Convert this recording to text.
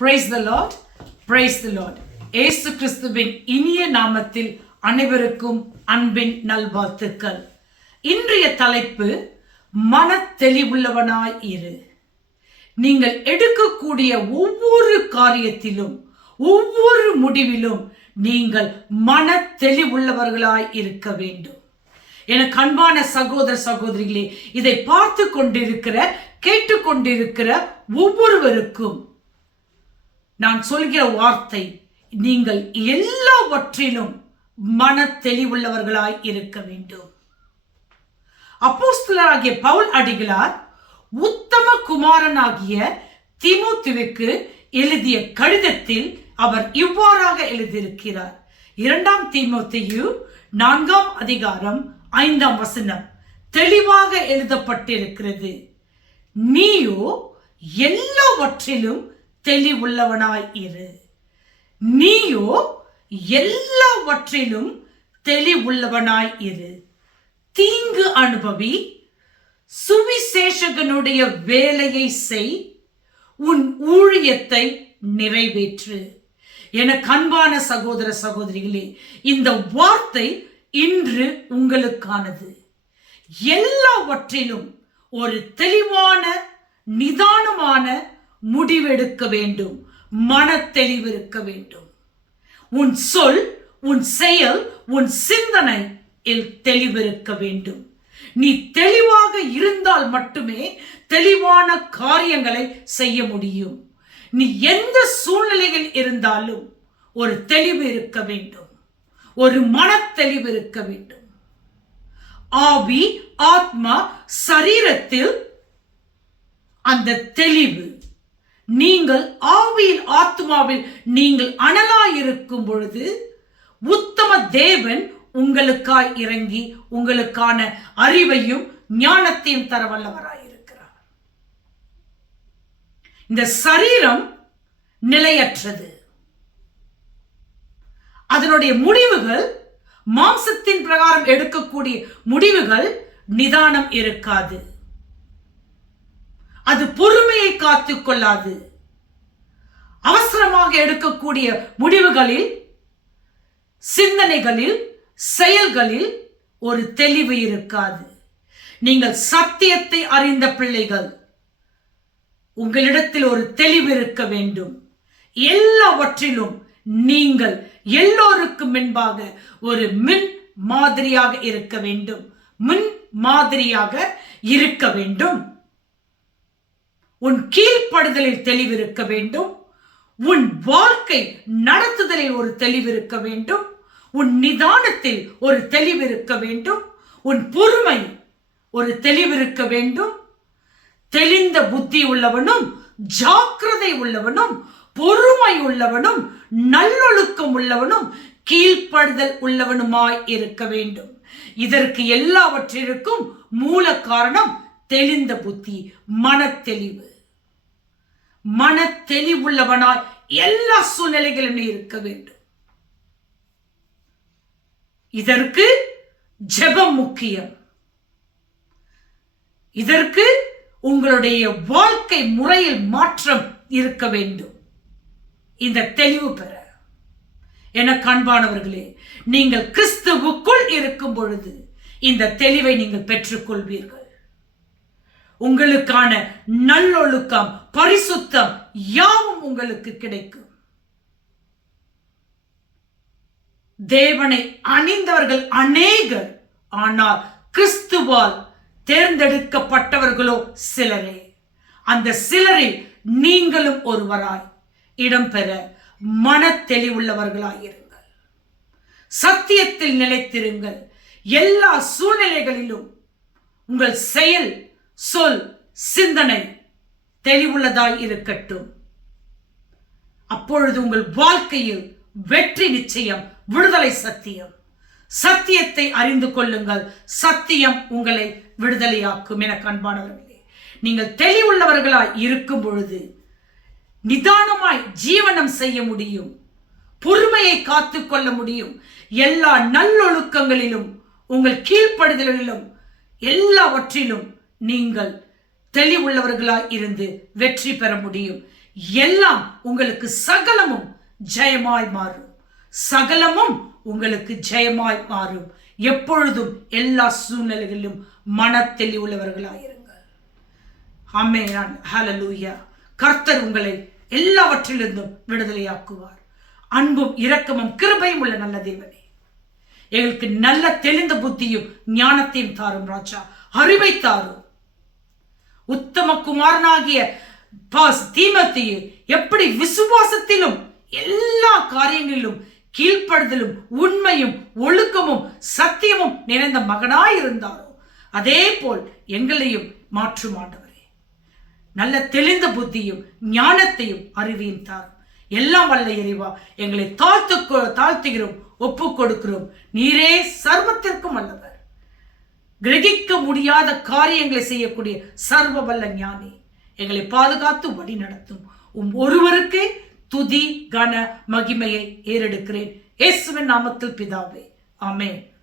Praise the lord praise the lord ஏசு கிறிஸ்துவின் இனிய நாமத்தில் அனைவருக்கும் அன்பின் நல்வாழ்த்துக்கள் இன்றைய தலைப்பு மன தெளிவுள்ளவனாய் இரு நீங்கள் எடுக்கக்கூடிய ஒவ்வொரு காரியத்திலும் ஒவ்வொரு முடிவிலும் நீங்கள் மன தெளிவுள்ளவர்களாய் இருக்க வேண்டும் எனக்கு அன்பான சகோதர சகோதரிகளே இதை பார்த்து கொண்டிருக்கிற கேட்டுக்கொண்டிருக்கிற ஒவ்வொருவருக்கும் நான் சொல்கிற வார்த்தை நீங்கள் எல்லாவற்றிலும் மன தெளிவுள்ளவர்களாய் இருக்க வேண்டும். அப்போஸ்தலராகிய பவுல் அடிகளார் உத்தம குமாரனாகிய திமுத்துவுக்கு எழுதிய கடிதத்தில் அவர் இவ்வாறாக எழுதியிருக்கிறார். இரண்டாம் திமுத்தையு நான்காம் அதிகாரம் ஐந்தாம் வசனம் தெளிவாக எழுதப்பட்டிருக்கிறது. நீயோ எல்லாவற்றிலும் தெளிவுள்ளவனாய் இரு. நீயோ எல்லாவற்றிலும் தெளிவுள்ளவனாய் இரு. தீங்கு அனுபவி சுவிசேஷகனுடைய வேலையை செய் உன் ஊழியத்தை நிறைவேற்று. என கண்பான சகோதர சகோதரிகளே இந்த வார்த்தை இன்று உங்களுக்கானது. எல்லாவற்றிலும் ஒரு தெளிவான நிதானமான முடிவெடுக்க வேண்டும். மன இருக்க வேண்டும். உன் சொல் உன் செயல் உன் சிந்தனை இல் தெளிவிருக்க வேண்டும். நீ தெளிவாக இருந்தால் மட்டுமே தெளிவான காரியங்களை செய்ய முடியும். நீ எந்த சூழ்நிலையில் இருந்தாலும் ஒரு தெளிவு இருக்க வேண்டும். ஒரு மனத்தெளிவு இருக்க வேண்டும். ஆவி ஆத்மா சரீரத்தில் அந்த தெளிவு நீங்கள் ஆவியில் ஆத்மாவில் நீங்கள் அனலாயிருக்கும் பொழுது உத்தம தேவன் உங்களுக்காய் இறங்கி உங்களுக்கான அறிவையும் ஞானத்தையும் தர வல்லவராயிருக்கிறார் இந்த சரீரம் நிலையற்றது. அதனுடைய முடிவுகள் மாம்சத்தின் பிரகாரம் எடுக்கக்கூடிய முடிவுகள் நிதானம் இருக்காது. அது பொறுமையை காத்து கொள்ளாது. அவசரமாக எடுக்கக்கூடிய முடிவுகளில் சிந்தனைகளில் செயல்களில் ஒரு தெளிவு இருக்காது. நீங்கள் சத்தியத்தை அறிந்த பிள்ளைகள். உங்களிடத்தில் ஒரு தெளிவு இருக்க வேண்டும். எல்லாவற்றிலும் நீங்கள் எல்லோருக்கும் முன்பாக ஒரு மின் மாதிரியாக இருக்க வேண்டும். மின் மாதிரியாக இருக்க வேண்டும். உன் கீழ்ப்படுதலில் தெளிவிருக்க வேண்டும். உன் வாழ்க்கை நடத்துதலில் ஒரு தெளிவு இருக்க வேண்டும். உன் நிதானத்தில் ஒரு தெளிவிருக்க வேண்டும். உன் பொறுமை ஒரு தெளிவிருக்க வேண்டும். தெளிந்த புத்தி உள்ளவனும் ஜாக்கிரதை உள்ளவனும் பொறுமை உள்ளவனும் நல்லொழுக்கம் உள்ளவனும் கீழ்ப்படுதல் உள்ளவனுமாய் இருக்க வேண்டும். இதற்கு எல்லாவற்றிற்கும் மூல காரணம் தெளிந்த புத்தி மனத்தெளிவு. மன தெளிவுள்ளவனாய் எல்லா சூழ்நிலைகளிலும் இருக்க வேண்டும். இதற்கு ஜெபம் முக்கியம். இதற்கு உங்களுடைய வாழ்க்கை முறையில் மாற்றம் இருக்க வேண்டும். இந்த தெளிவு பெற. என காண்பானவர்களே நீங்கள் கிறிஸ்துவுக்குள் இருக்கும் பொழுது இந்த தெளிவை நீங்கள் பெற்றுக்கொள்வீர்கள். உங்களுக்கான நல்லொழுக்கம் பரிசுத்தம் யாவும் உங்களுக்கு கிடைக்கும். தேவனை அணிந்தவர்கள் அநேகர் ஆனால் கிறிஸ்துவால் தேர்ந்தெடுக்கப்பட்டவர்களோ சிலரே. அந்த சிலரில் நீங்களும் ஒருவராய். இடம்பெற மன தெளிவுள்ளவர்களாயிருங்கள் சத்தியத்தில் நிலைத்திருங்கள். எல்லா சூழ்நிலைகளிலும் உங்கள் செயல் சொல் சிந்தனை தெளிவுள்ளதாய் இருக்கட்டும். அப்பொழுது உங்கள் வாழ்க்கையில் வெற்றி நிச்சயம் விடுதலை சத்தியம். சத்தியத்தை அறிந்து கொள்ளுங்கள். சத்தியம் உங்களை விடுதலையாக்கும் என கண்பானவர்களே நீங்கள் தெளிவுள்ளவர்களாய் இருக்கும் பொழுது நிதானமாய் ஜீவனம் செய்ய முடியும். பொறுமையை காத்து கொள்ள முடியும். எல்லா நல்லொழுக்கங்களிலும் உங்கள் கீழ்ப்படுதலிலும் எல்லாவற்றிலும் நீங்கள் தெளிவுள்ளவர்களாய் இருந்து வெற்றி பெற முடியும். எல்லாம் உங்களுக்கு சகலமும் ஜெயமாய் மாறும். சகலமும் உங்களுக்கு ஜெயமாய் மாறும். எப்பொழுதும் எல்லா சூழ்நிலைகளிலும் மன தெளிவுள்ளவர்களாயிருங்கள் ஆமென். ஹலலூயா கர்த்தர் உங்களை எல்லாவற்றிலிருந்தும் விடுதலையாக்குவார். அன்பும் இரக்கமும் கிருபையும் உள்ள நல்ல தேவனே. எங்களுக்கு நல்ல தெளிந்த புத்தியும் ஞானத்தையும் தாரும் ராஜா. அறிவை தாரும். உத்தம குமாரனாகிய பாஸ் எப்படி விசுவாசத்திலும் எல்லா காரியங்களிலும் கீழ்ப்படுதலும் உண்மையும் ஒழுக்கமும் சத்தியமும் நிறைந்த மகனாயிருந்தாரோ அதே போல் எங்களையும் மாற்றுமாண்டவரே நல்ல தெளிந்த புத்தியும் ஞானத்தையும் அறிவியும் தாரும் எல்லாம் வல்ல இறைவா எங்களை தாழ்த்து தாழ்த்துகிறோம் ஒப்பு கொடுக்கிறோம் நீரே சர்வத்திற்கும் வல்லவர். கிரகிக்க முடியாத காரியங்களை செய்யக்கூடிய சர்வ வல்ல ஞானி. எங்களை பாதுகாத்து வழி நடத்தும். உம் ஒருவருக்கே துதி கன மகிமையை ஏறெடுக்கிறேன். இயேசுவின் நாமத்தில் பிதாவே. ஆமென்.